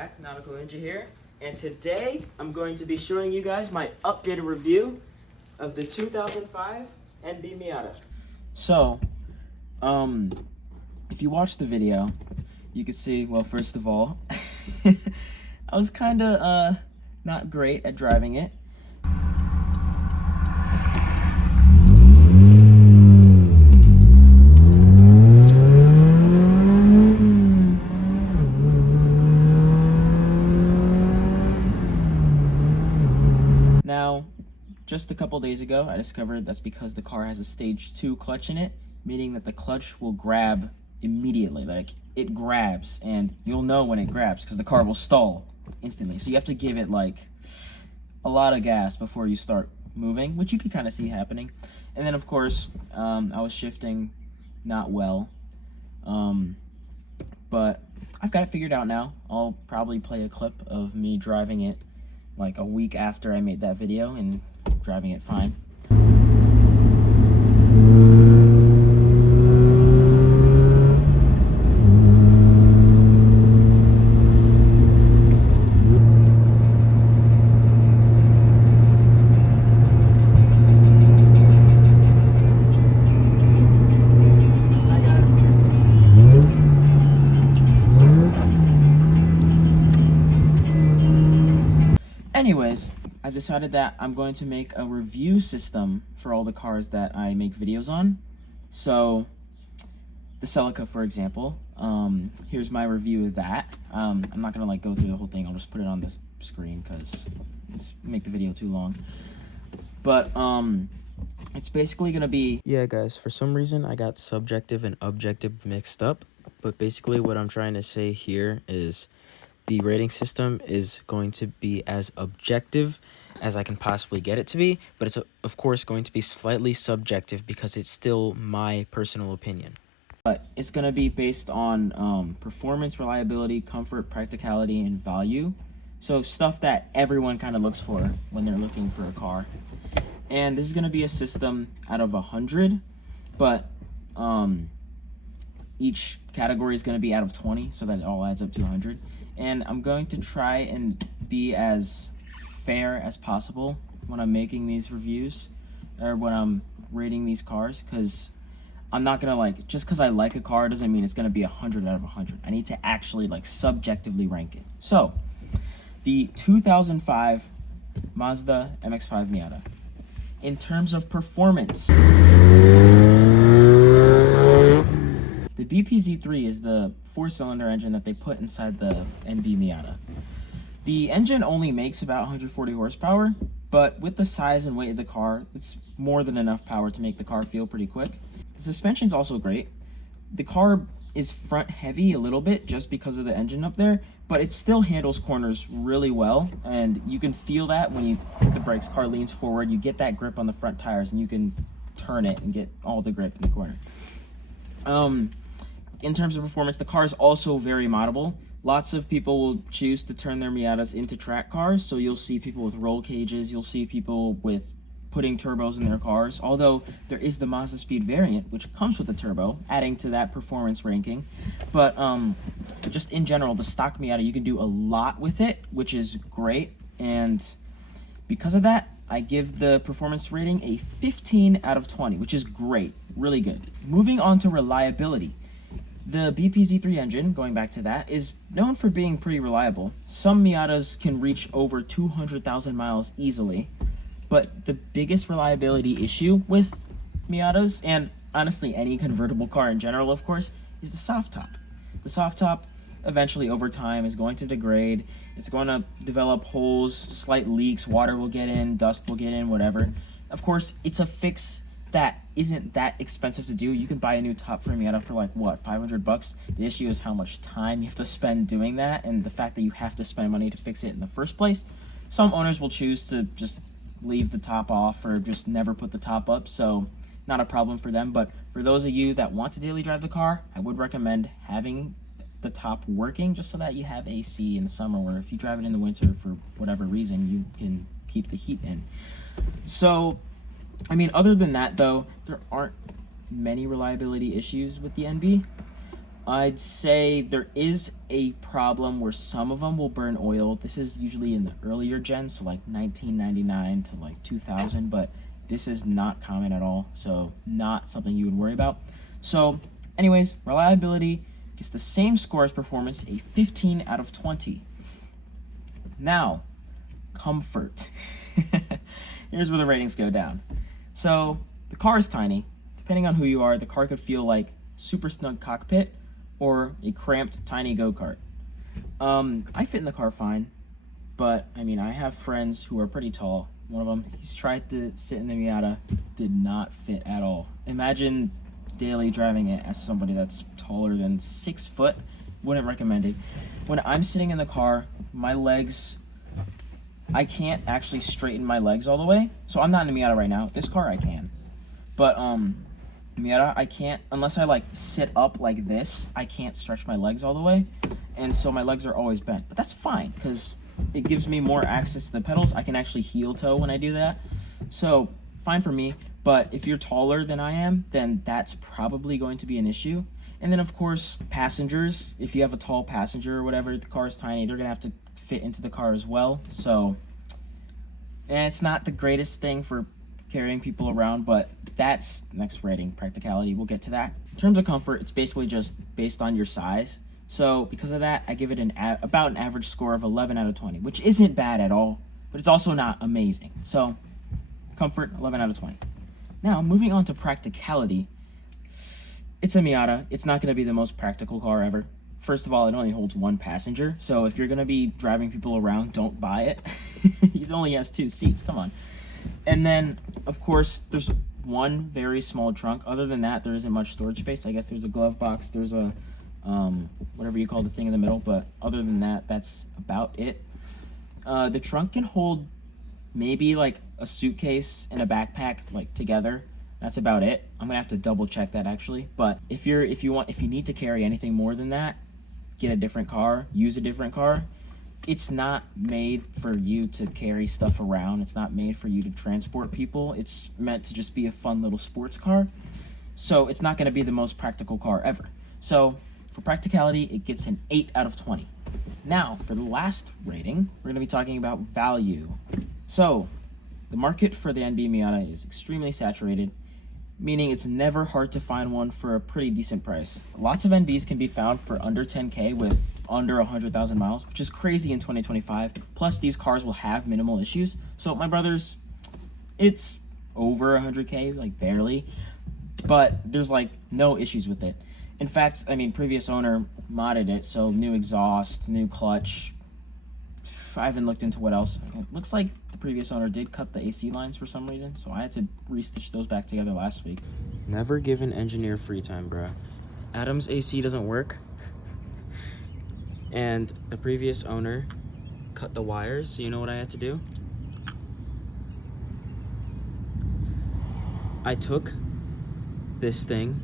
back, Nautical Ninja here, and today I'm going to be showing you guys my updated review of the 2005 NB Miata. So, if you watch the video, you can see, well, first of all, I was kinda, not great at driving it. Now, just a couple days ago, I discovered that's because the car has a stage 2 clutch in it, meaning that the clutch will grab immediately. Like, it grabs, and you'll know when it grabs because the car will stall instantly. So you have to give it, like, a lot of gas before you start moving, which you can kind of see happening. And then, of course, I was shifting not well. But I've got it figured out now. I'll probably play a clip of me driving it like a week after I made that video and driving it fine. Anyways, I've decided that I'm going to make a review system for all the cars that I make videos on. So, the Celica, for example, here's my review of that. I'm not gonna go through the whole thing. I'll just put it on the screen because it's make the video too long. But it's basically gonna be, yeah, guys. For some reason, I got subjective and objective mixed up. But basically, what I'm trying to say here is, the rating system is going to be as objective as I can possibly get it to be, but it's of course going to be slightly subjective because it's still my personal opinion. But it's going to be based on performance, reliability, comfort, practicality, and value. So stuff that everyone kind of looks for when they're looking for a car. And this is going to be a system out of 100, but each category is going to be out of 20, so that it all adds up to 100. And I'm going to try and be as fair as possible when I'm making these reviews, or when I'm rating these cars, because I'm not going to, just because I like a car doesn't mean it's going to be 100 out of 100. I need to actually, subjectively rank it. So, the 2005 Mazda MX-5 Miata. In terms of performance, the BPZ3 is the 4-cylinder engine that they put inside the NB Miata. The engine only makes about 140 horsepower, but with the size and weight of the car, it's more than enough power to make the car feel pretty quick. The suspension's also great. The car is front heavy a little bit just because of the engine up there, but it still handles corners really well, and you can feel that when you hit the brakes, car leans forward, you get that grip on the front tires, and you can turn it and get all the grip in the corner. In terms of performance, the car is also very moddable. Lots of people will choose to turn their Miatas into track cars, so you'll see people with roll cages, you'll see people with putting turbos in their cars, although there is the Mazda Speed variant, which comes with a turbo, adding to that performance ranking. But just in general, the stock Miata, you can do a lot with it, which is great, and because of that, I give the performance rating a 15 out of 20, which is great, really good. Moving on to reliability. The BPZ3 engine, going back to that, is known for being pretty reliable. Some Miatas can reach over 200,000 miles easily, but the biggest reliability issue with Miatas, and honestly any convertible car in general, of course, is the soft top. The soft top, eventually over time, is going to degrade. It's going to develop holes, slight leaks, water will get in, dust will get in, whatever. Of course, it's a fix that isn't that expensive to do. You can buy a new top for a Miata for $500? The issue is how much time you have to spend doing that, and the fact that you have to spend money to fix it in the first place. Some owners will choose to just leave the top off or just never put the top up, so not a problem for them. But for those of you that want to daily drive the car, I would recommend having the top working just so that you have AC in the summer, or if you drive it in the winter for whatever reason, you can keep the heat in. So, I mean, other than that, though, there aren't many reliability issues with the NB. I'd say there is a problem where some of them will burn oil. This is usually in the earlier gens, so like 1999 to like 2000, but this is not common at all, so not something you would worry about. So anyways, reliability gets the same score as performance, a 15 out of 20. Now, comfort. Here's where the ratings go down. So the car is tiny. Depending on who you are, the car could feel like super snug cockpit or a cramped tiny go-kart. I fit in the car fine, but I mean, I have friends who are pretty tall. One of them, he's tried to sit in the Miata, did not fit at all. Imagine daily driving it as somebody that's taller than 6 foot. Wouldn't recommend it. When I'm sitting in the car, my legs, I can't actually straighten my legs all the way. So I'm not in a Miata right now. This car I can. But Miata, I can't, unless I like sit up like this, I can't stretch my legs all the way. And so my legs are always bent. But that's fine, because it gives me more access to the pedals. I can actually heel toe when I do that. So fine for me. But if you're taller than I am, then that's probably going to be an issue. And then of course, passengers, if you have a tall passenger or whatever, the car is tiny, they're gonna have to fit into the car as well. So, and it's not the greatest thing for carrying people around, but that's next rating, practicality. We'll get to that. In terms of comfort, it's basically just based on your size. So because of that, I give it about an average score of 11 out of 20, which isn't bad at all, but it's also not amazing. So comfort, 11 out of 20. Now, moving on to practicality. It's a Miata. It's not going to be the most practical car ever. First of all, it only holds 1 passenger, so if you're going to be driving people around, don't buy it. It only has 2 seats, come on. And then, of course, there's one very small trunk. Other than that, there isn't much storage space. I guess there's a glove box, there's a, whatever you call the thing in the middle, but other than that, that's about it. The trunk can hold maybe like a suitcase and a backpack like together. That's about it. I'm gonna have to double check that actually. But if you need to carry anything more than that, get a different car, use a different car. It's not made for you to carry stuff around. It's not made for you to transport people. It's meant to just be a fun little sports car. So it's not gonna be the most practical car ever. So for practicality, it gets an 8 out of 20. Now, for the last rating, we're gonna be talking about value. So the market for the NB Miata is extremely saturated, meaning it's never hard to find one for a pretty decent price. Lots of NBs can be found for under 10K with under 100,000 miles, which is crazy in 2025. Plus, these cars will have minimal issues. So my brothers, it's over 100K, like barely, but there's like no issues with it. In fact, I mean, previous owner modded it, so new exhaust, new clutch. I haven't looked into what else. It looks like the previous owner did cut the AC lines for some reason, so I had to restitch those back together last week. Never give an engineer free time, bro. Adam's AC doesn't work, and the previous owner cut the wires, so you know what I had to do? I took this thing,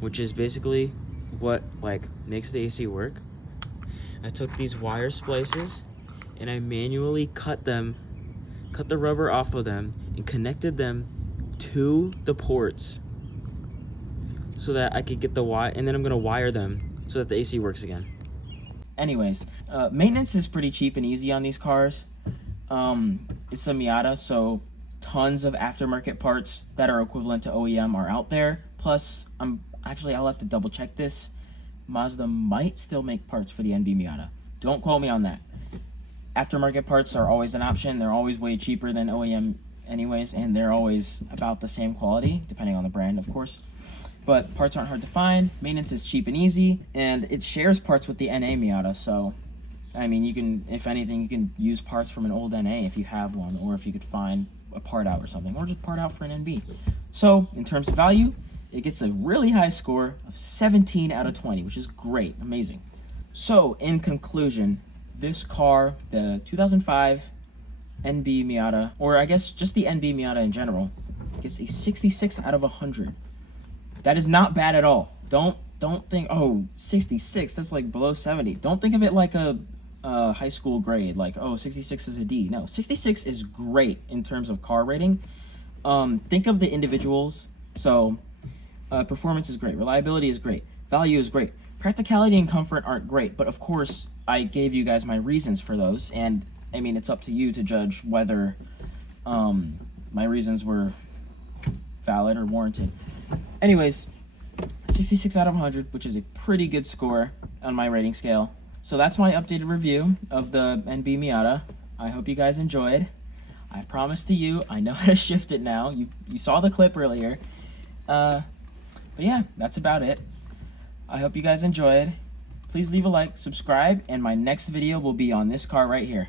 which is basically what like makes the AC work. I took these wire splices and I manually cut the rubber off of them and connected them to the ports so that I could get the wire, and then I'm gonna wire them so that the AC works again. Anyways, maintenance is pretty cheap and easy on these cars. It's a Miata, so tons of aftermarket parts that are equivalent to OEM are out there. Plus, I'll have to double check this. Mazda might still make parts for the NB Miata. Don't quote me on that. Aftermarket parts are always an option. They're always way cheaper than OEM anyways, and they're always about the same quality, depending on the brand, of course. But parts aren't hard to find, maintenance is cheap and easy, and it shares parts with the NA Miata, so, I mean, you can, if anything, you can use parts from an old NA if you have one, or if you could find a part out or something, or just part out for an NB. So, in terms of value, it gets a really high score of 17 out of 20, which is great, amazing. So, in conclusion, this car, the 2005 NB Miata, or I guess just the NB Miata in general, gets a 66 out of 100. That is not bad at all. Don't think, oh, 66, that's like below 70. Don't think of it like a high school grade, like, oh, 66 is a D. No, 66 is great in terms of car rating. Think of the individuals. So performance is great, reliability is great, value is great. Practicality and comfort aren't great, but of course, I gave you guys my reasons for those, and I mean, it's up to you to judge whether my reasons were valid or warranted. Anyways, 66 out of 100, which is a pretty good score on my rating scale. So that's my updated review of the NB Miata. I hope you guys enjoyed. I promise to you, I know how to shift it now. You saw the clip earlier. But yeah, that's about it. I hope you guys enjoyed. Please leave a like, subscribe, and my next video will be on this car right here.